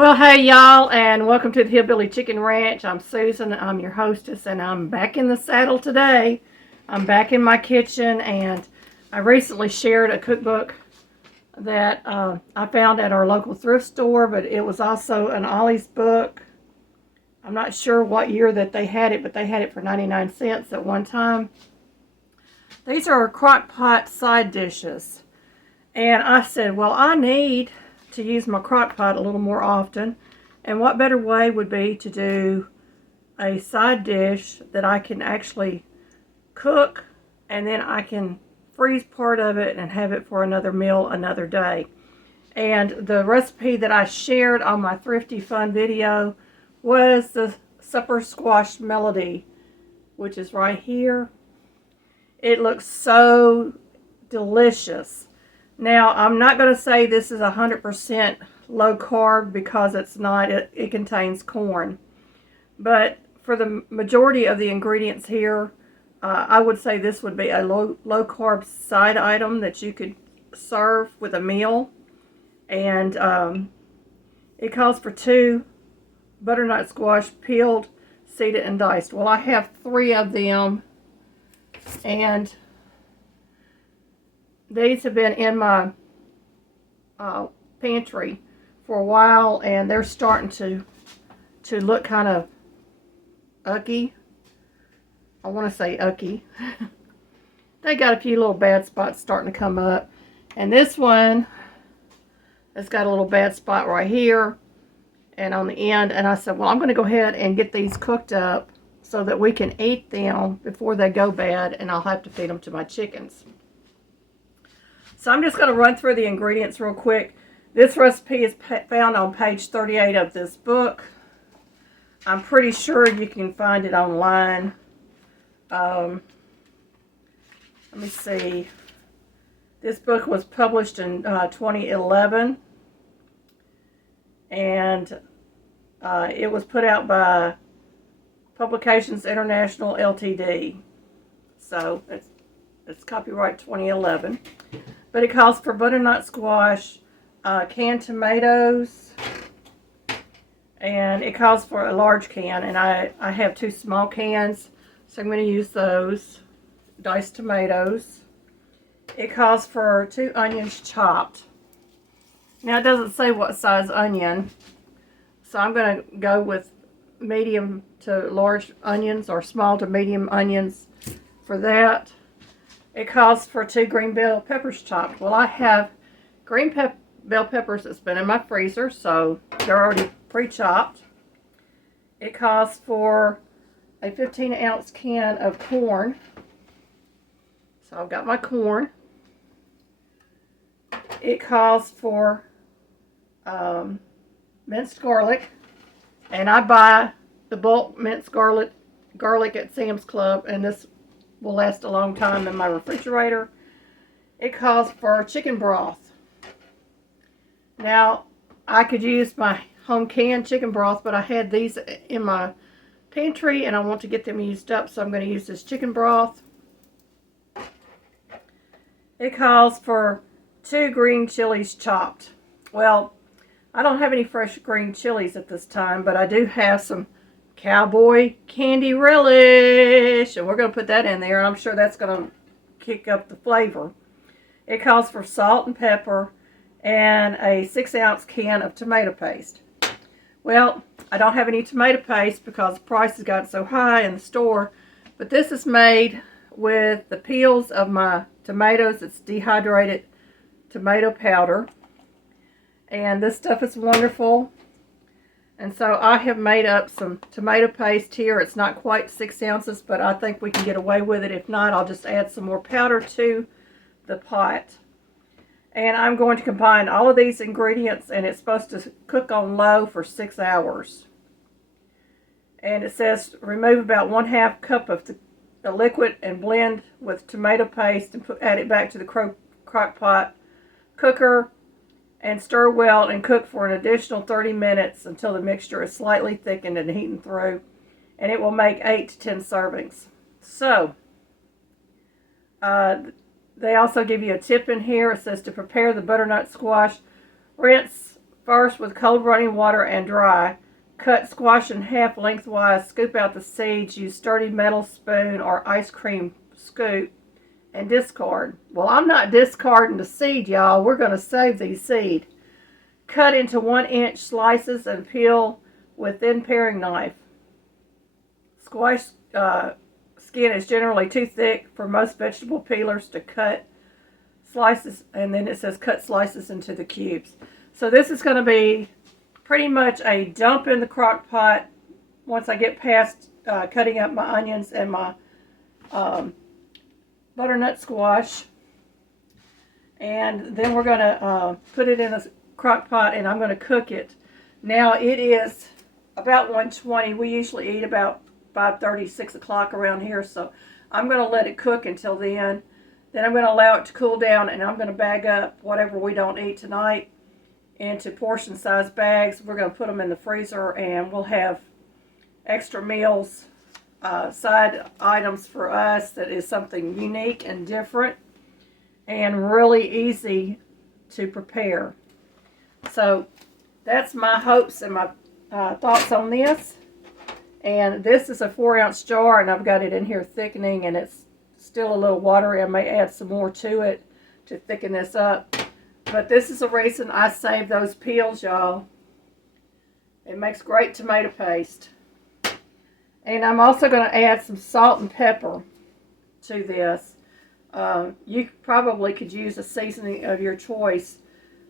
Well, hey y'all, and welcome to the Hillbilly Chicken Ranch. I'm Susan, I'm your hostess, and I'm back in the saddle today. I'm back in my kitchen, and I recently shared a cookbook that I found at our local thrift store, but it was also an Ollie's book. I'm not sure what year that they had it, but they had it for 99 cents at one time. These are Crockpot Side Dishes, and I said, well, I need to use my crock pot a little more often, and what better way would be to do a side dish that I can actually cook, and then I can freeze part of it and have it for another meal another day. And the recipe that I shared on my Thrifty Fun video was the supper squash melody, which is right here. It looks so delicious. Now, I'm not going to say this is 100% low carb because it's not. It contains corn. But for the majority of the ingredients here, I would say this would be a low carb side item that you could serve with a meal. And it calls for 2 butternut squash, peeled, seeded, and diced. Well, I have 3 of them, and these have been in my pantry for a while, and they're starting to look kind of ucky. I want to say ucky. They got a few little bad spots starting to come up, and this one has got a little bad spot right here and on the end. And I said, well, I'm going to go ahead and get these cooked up so that we can eat them before they go bad, and I'll have to feed them to my chickens. So I'm just going to run through the ingredients real quick. This recipe is found on page 38 of this book. I'm pretty sure you can find it online. Let me see. This book was published in 2011. And it was put out by Publications International Ltd. So it's copyright 2011. But it calls for butternut squash, canned tomatoes, and it calls for a large can, and I have 2 small cans, so I'm going to use those. Diced tomatoes. It calls for 2 onions chopped. Now it doesn't say what size onion, so I'm going to go with medium to large onions, or small to medium onions for that. It calls for 2 green bell peppers chopped. Well, I have green bell peppers that's been in my freezer, so they're already pre-chopped. It calls for a 15-ounce can of corn. So I've got my corn. It calls for minced garlic, and I buy the bulk minced garlic at Sam's Club, and this will last a long time in my refrigerator. It calls for chicken broth. Now, I could use my home canned chicken broth, but I had these in my pantry and I want to get them used up, so I'm going to use this chicken broth. It calls for 2 green chilies chopped. Well, I don't have any fresh green chilies at this time, but I do have some cowboy candy relish, and we're going to put that in there. I'm sure that's going to kick up the flavor. It calls for salt and pepper and a 6-ounce can of tomato paste. Well, I don't have any tomato paste because the price has got so high in the store, but this is made with the peels of my tomatoes. It's dehydrated tomato powder, and this stuff is wonderful. And so I have made up some tomato paste here. It's not quite 6 ounces, but I think we can get away with it. If not, I'll just add some more powder to the pot. And I'm going to combine all of these ingredients, and it's supposed to cook on low for 6 hours. And it says remove about 1/2 cup of the liquid and blend with tomato paste and add it back to the crock pot cooker. And stir well and cook for an additional 30 minutes until the mixture is slightly thickened and heating through. And it will make 8 to 10 servings. So, they also give you a tip in here. It says to prepare the butternut squash, rinse First, with cold running water and dry, cut squash in half lengthwise, scoop out the seeds, use sturdy metal spoon or ice cream scoop, and discard. Well, I'm not discarding the seed, y'all. We're going to save these seeds. Cut into 1-inch slices and peel with thin paring knife. Squash skin is generally too thick for most vegetable peelers to cut slices, and then it says cut slices into the cubes. So this is going to be pretty much a dump in the crock pot once I get past cutting up my onions and my butternut squash. And then we're going to put it in a crock pot and I'm going to cook it. Now it is about 120. We usually eat about 5:30, 6 o'clock around here, so I'm going to let it cook until then. Then I'm going to allow it to cool down, and I'm going to bag up whatever we don't eat tonight into portion-sized bags. We're going to put them in the freezer, and we'll have extra meals, side items for us that is something unique and different and really easy to prepare. So that's my hopes and my thoughts on this. And this is a 4-ounce jar, and I've got it in here thickening, and it's still a little watery. I may add some more to it to thicken this up. But this is the reason I save those peels, y'all. It makes great tomato paste. And I'm also going to add some salt and pepper to this. You probably could use a seasoning of your choice,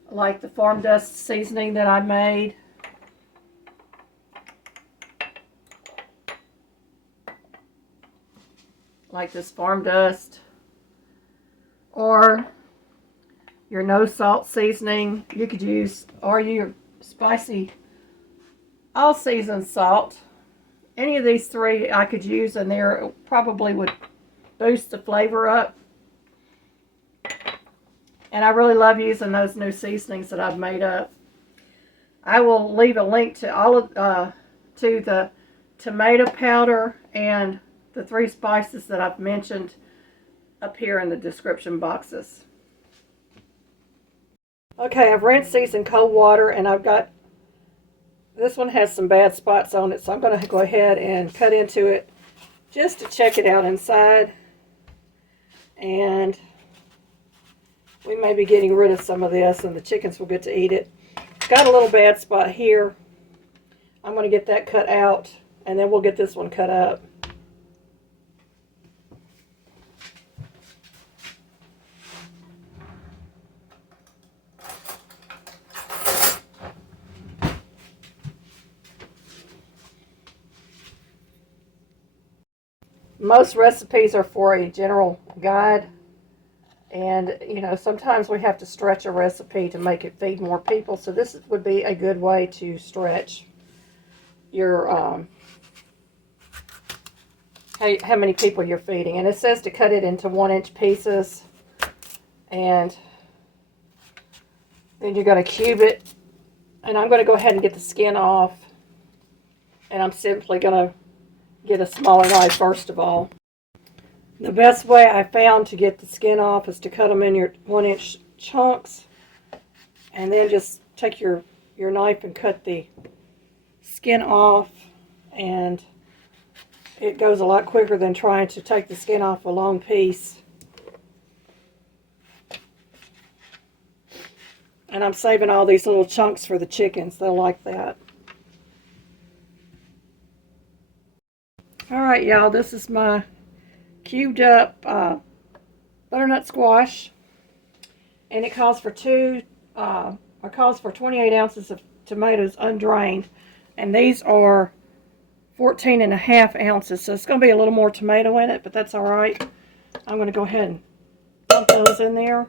like the farm dust seasoning that I made. Like this farm dust, or your no salt seasoning. You could use, or your spicy all season salt. Any of these three I could use, and they probably would boost the flavor up. And I really love using those new seasonings that I've made up. I will leave a link to all of to the tomato powder and the 3 spices that I've mentioned up here in the description boxes. Okay, I've rinsed these in cold water, and I've got, this one has some bad spots on it, so I'm going to go ahead and cut into it just to check it out inside. And we may be getting rid of some of this, and the chickens will get to eat it. It's got a little bad spot here. I'm going to get that cut out, and then we'll get this one cut up. Most recipes are for a general guide, and you know, sometimes we have to stretch a recipe to make it feed more people, so this would be a good way to stretch your how many people you're feeding. And it says to cut it into 1-inch pieces, and then you're going to cube it. And I'm going to go ahead and get the skin off, and I'm simply going to get a smaller knife first of all. The best way I found to get the skin off is to cut them in your 1-inch chunks, and then just take your knife and cut the skin off, and it goes a lot quicker than trying to take the skin off a long piece. And I'm saving all these little chunks for the chickens. They'll like that. Alright, y'all, this is my cubed up butternut squash, and it calls for 28 ounces of tomatoes undrained, and these are 14.5 ounces, so it's going to be a little more tomato in it, but that's alright. I'm going to go ahead and dump those in there.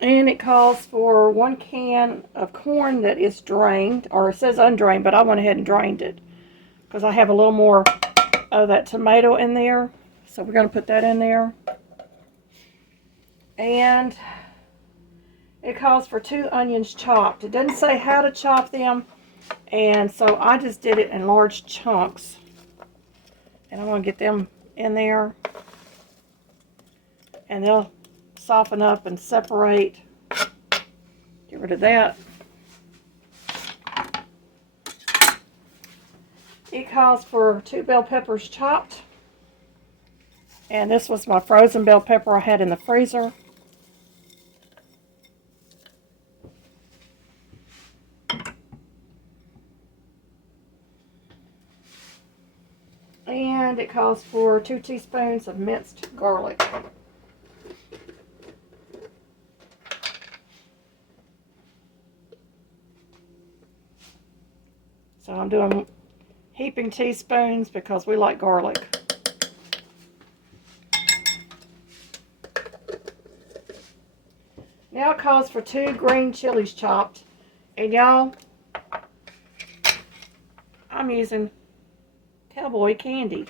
And it calls for 1 can of corn that is drained, or it says undrained, but I went ahead and drained it because I have a little more of that tomato in there. So we're going to put that in there. And it calls for 2 onions chopped. It doesn't say how to chop them, and so I just did it in large chunks. And I'm going to get them in there. And they'll soften up and separate. Get rid of that. It calls for 2 bell peppers chopped. And this was my frozen bell pepper I had in the freezer. And it calls for 2 teaspoons of minced garlic. So I'm doing heaping teaspoons because we like garlic. Now it calls for 2 green chilies chopped. And y'all, I'm using cowboy candy.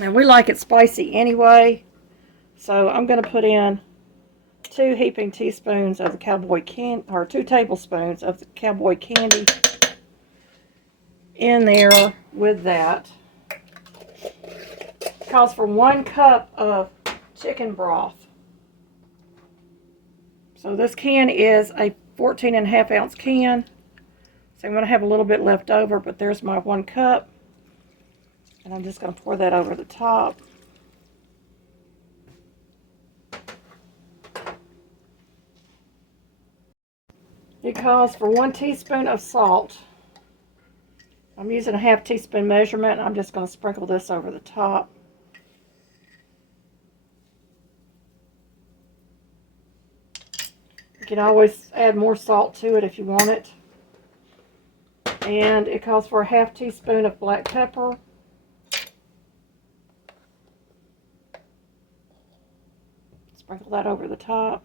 And we like it spicy anyway. So I'm going to put in 2 heaping teaspoons of the cowboy candy, or 2 tablespoons of the cowboy candy in there with that. It calls for 1 cup of chicken broth. So this can is a 14.5 ounce can. So I'm going to have a little bit left over, but there's my 1 cup. And I'm just going to pour that over the top. It calls for 1 teaspoon of salt. I'm using a 1/2 teaspoon measurement. I'm just going to sprinkle this over the top. You can always add more salt to it if you want it. And it calls for a 1/2 teaspoon of black pepper. Sprinkle that over the top.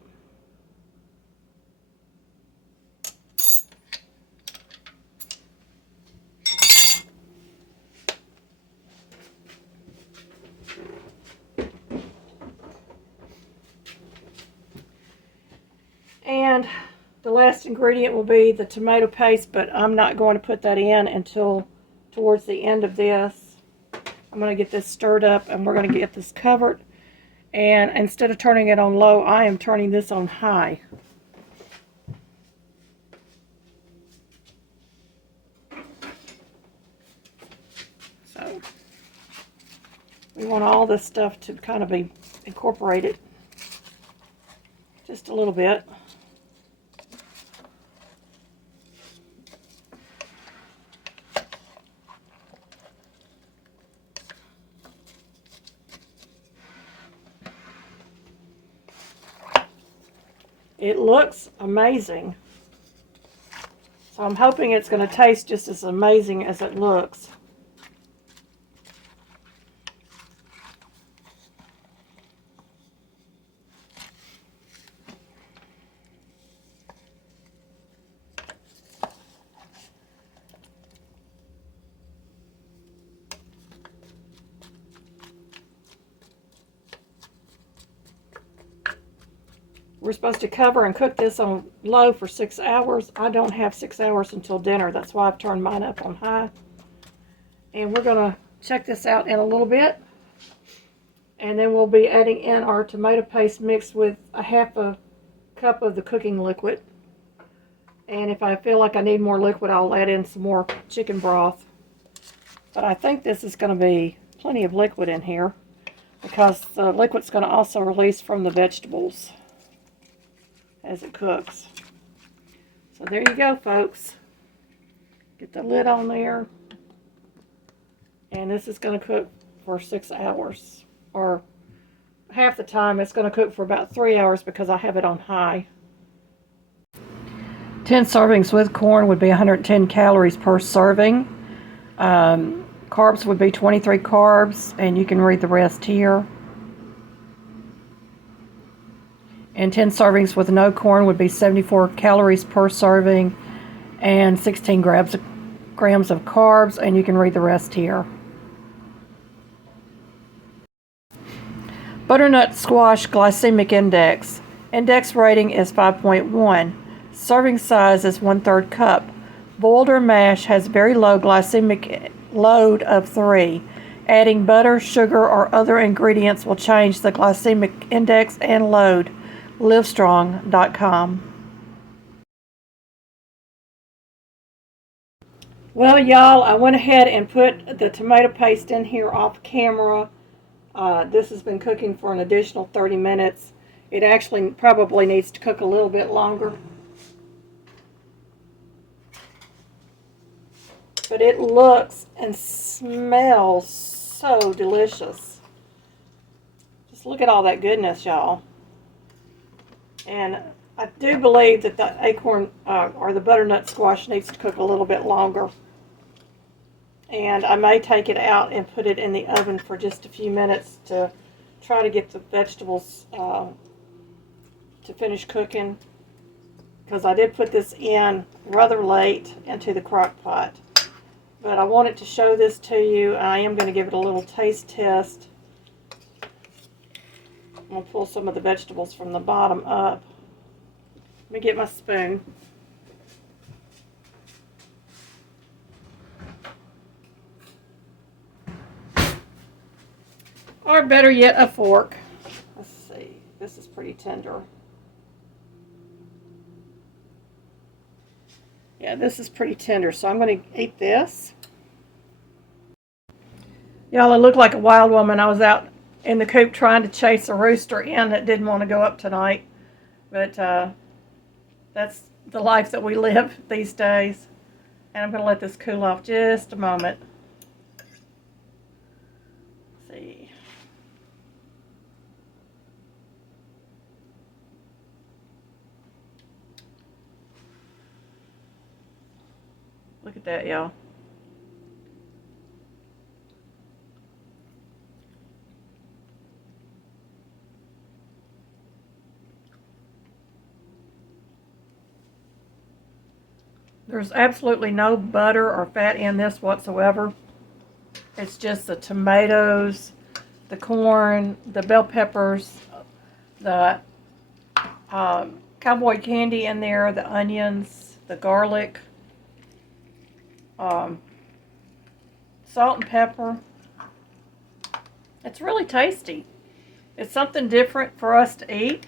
And the last ingredient will be the tomato paste, but I'm not going to put that in until towards the end of this. I'm going to get this stirred up and we're going to get this covered. And instead of turning it on low, I am turning this on high. So we want all this stuff to kind of be incorporated just a little bit. It looks amazing. So I'm hoping it's going to taste just as amazing as it looks. We're supposed to cover and cook this on low for 6 hours. I don't have 6 hours until dinner. That's why I've turned mine up on high. And we're going to check this out in a little bit. And then we'll be adding in our tomato paste mixed with a 1/2 cup of the cooking liquid. And if I feel like I need more liquid, I'll add in some more chicken broth. But I think this is going to be plenty of liquid in here, because the liquid's going to also release from the vegetables as it cooks. So there you go, folks. Get the lid on there. And this is going to cook for 6 hours. Or half the time it's going to cook for about 3 hours because I have it on high. 10 servings with corn would be 110 calories per serving. Carbs would be 23 carbs, and you can read the rest here. And 10 servings with no corn would be 74 calories per serving and 16 grams of carbs, and you can read the rest here. Butternut squash glycemic index. Index rating is 5.1. Serving size is 1/3 cup. Boiled or mashed has very low glycemic load of 3. Adding butter, sugar, or other ingredients will change the glycemic index and load. Livestrong.com. Well, y'all, I went ahead and put the tomato paste in here off camera. This has been cooking for an additional 30 minutes. It actually probably needs to cook a little bit longer. But it looks and smells so delicious. Just look at all that goodness, y'all. And I do believe that the acorn or the butternut squash needs to cook a little bit longer. And I may take it out and put it in the oven for just a few minutes to try to get the vegetables to finish cooking. Because I did put this in rather late into the crock pot. But I wanted to show this to you. I am going to give it a little taste test. I'm going to pull some of the vegetables from the bottom up. Let me get my spoon. Or better yet, a fork. Let's see. This is pretty tender. Yeah, this is pretty tender, so I'm going to eat this. Y'all, I look like a wild woman. I was out in the coop trying to chase a rooster in that didn't want to go up tonight. But that's the life that we live these days. And I'm going to let this cool off just a moment. Let's see. Look at that, y'all. There's absolutely no butter or fat in this whatsoever. It's just the tomatoes, the corn, the bell peppers, the cowboy candy in there, the onions, the garlic, salt and pepper. It's really tasty. It's something different for us to eat.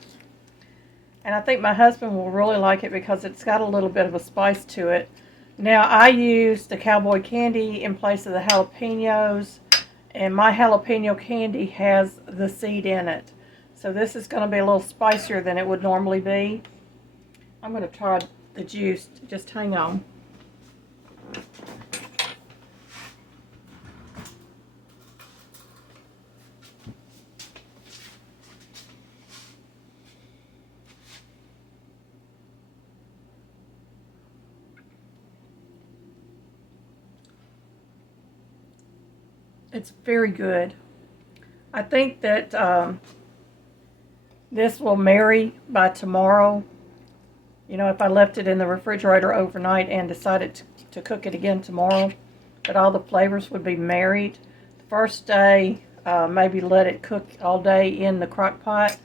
And I think my husband will really like it because it's got a little bit of a spice to it. Now, I use the cowboy candy in place of the jalapenos. And my jalapeno candy has the seed in it. So this is going to be a little spicier than it would normally be. I'm going to try the juice. Just hang on. It's very good. I think that this will marry by tomorrow. You know, if I left it in the refrigerator overnight and decided to cook it again tomorrow, that all the flavors would be married. The first day, maybe let it cook all day in the crock pot,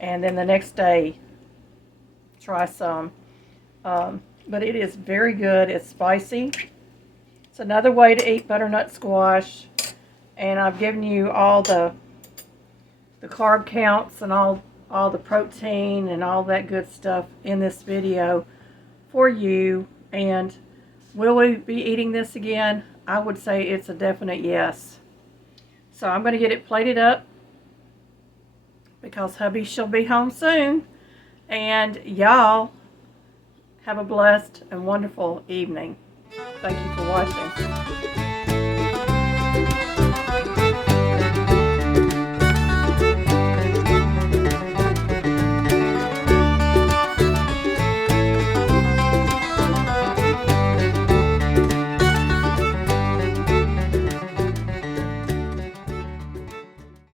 and then the next day, try some. But it is very good. It's spicy. It's another way to eat butternut squash. And I've given you all the carb counts and all the protein and all that good stuff in this video for you. And will we be eating this again? I would say it's a definite yes. So I'm going to get it plated up because hubby shall be home soon. And y'all have a blessed and wonderful evening. Thank you for watching.